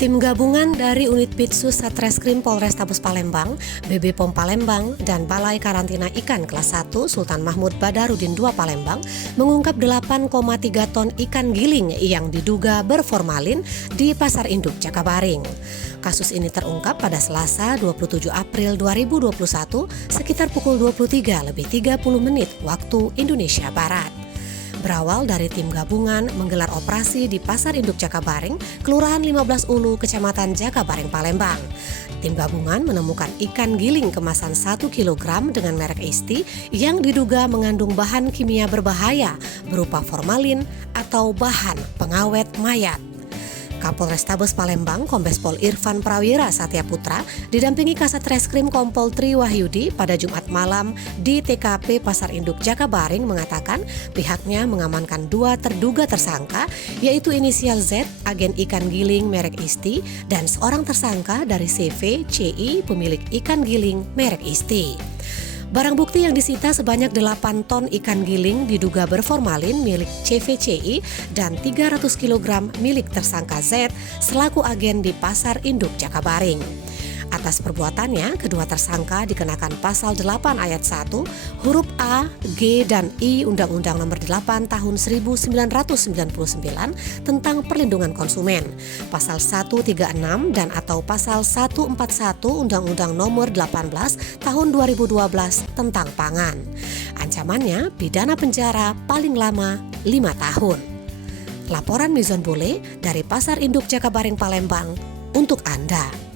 Tim gabungan dari Unit Pitsus Satreskrim Polrestabes Palembang, BB POM Palembang, dan Balai Karantina Ikan Kelas 1 Sultan Mahmud Badarudin II Palembang mengungkap 8,3 ton ikan giling yang diduga berformalin di Pasar Induk Jakabaring. Kasus ini terungkap pada Selasa 27 April 2021 sekitar pukul 23.30 waktu Indonesia Barat. Berawal dari tim gabungan menggelar operasi di Pasar Induk Jakabaring, Kelurahan 15 Ulu, Kecamatan Jakabaring, Palembang. Tim gabungan menemukan ikan giling kemasan 1 kg dengan merek Isti yang diduga mengandung bahan kimia berbahaya berupa formalin atau bahan pengawet mayat. Kapolrestabes Palembang Kombes Pol Irfan Prawira Satyaputra didampingi Kasat Reskrim Kompol Tri Wahyudi pada Jumat malam di TKP Pasar Induk Jakabaring mengatakan pihaknya mengamankan 2 terduga tersangka yaitu inisial Z, agen ikan giling merek Isti, dan seorang tersangka dari CV CI pemilik ikan giling merek Isti. Barang bukti yang disita sebanyak 8 ton ikan giling diduga berformalin milik CVCI dan 300 kg milik tersangka Z selaku agen di Pasar Induk Jakabaring. Atas perbuatannya, kedua tersangka dikenakan pasal 8 ayat 1, huruf A, G, dan I Undang-Undang Nomor 8 Tahun 1999 tentang Perlindungan Konsumen, pasal 136 dan atau pasal 141 Undang-Undang Nomor 18 Tahun 2012 tentang Pangan. Ancamannya pidana penjara paling lama 5 tahun. Laporan Mizon Bule dari Pasar Induk Jakabaring Palembang untuk Anda.